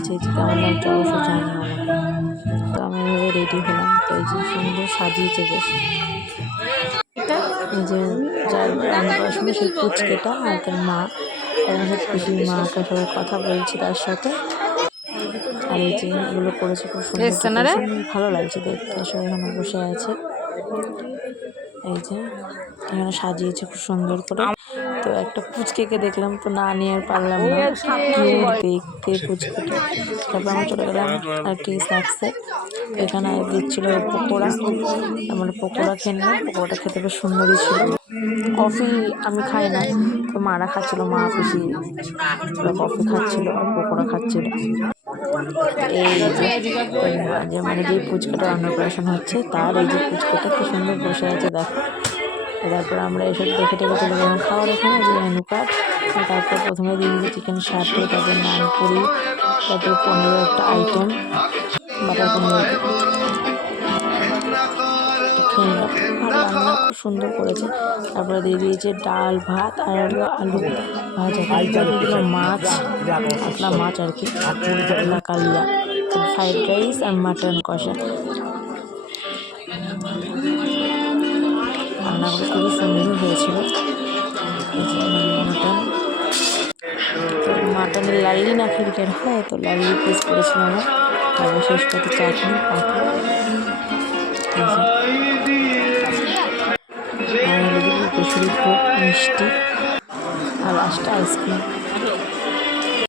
লাগছে, যে কেমন লাগছে অবশ্যই জানিও আমাকে। তো আমি এভাবে রেডি হলাম। তো এই যে সুন্দর সাজিয়েছে বেশ। এই যে যার অন্নপ্রাশন সেই পুচকেটা আর তার মা, তার সাথে পিসির মা সবাই কথা বলছে তার সাথে। আর এই যে এগুলো করেছে খুব সুন্দর, ভালো লাগছে দেখতে। সবাই এখানে বসে আছে। এই যে এখানে সাজিয়েছে খুব সুন্দর করে। তো একটা পুচকেকে দেখলাম, তো না নিয়ে আর পারলাম না, কিউট দেখতে পুচকেটা। তারপর আমরা চলে গেলাম আর কি স্ন্যাক্সে। এখানে দিচ্ছিল পকোড়া, আমরা পকোড়া খেয়ে নিলাম। পকোড়াটা খেতে বেশ সুন্দরই ছিল। কফি আমি খাই না, তো মারা খাচ্ছিল, মা পিসি কফি খাচ্ছিল আর পকোড়া খাচ্ছিল। এই যে মানে যে পুচকাটা অন্নপ্রাশন হচ্ছে তার, এই যে পুচকাটা কি সুন্দর বসে আছে দেখো। তারপর আমরা এসব দেখে টেকে চলে গেলাম খাওয়ার এখানে, যে মেনু কার্ড। তারপর প্রথমে দিয়ে দিয়েছে চিকেন সাটে, তারপর নানপুরি, তারপর পনেরো একটা আইটেম, বাটার পনির খেয়ে নিলাম। আর রান্না খুব সুন্দর করেছে। তারপরে দিয়ে দিয়েছে ডাল ভাত আর হলো আলু ভাজা, দিয়ে দিল মাছ, কাতলা মাছ আর কি, কাতলা কালিয়া, ফ্রাইড রাইস আর মাটন কষা। রান্নাগুলো খুবই সুন্দর হয়েছিল। মাটন, তো মাটনের লালি না খেলে বের হয়, তো লালি পিস করেছিল আমার। তারপর শেষ পাতে চাটনি, পাঁপড়, আর কচুরি, ভোগ, মিষ্টি আর লাস্টে আইসক্রিম।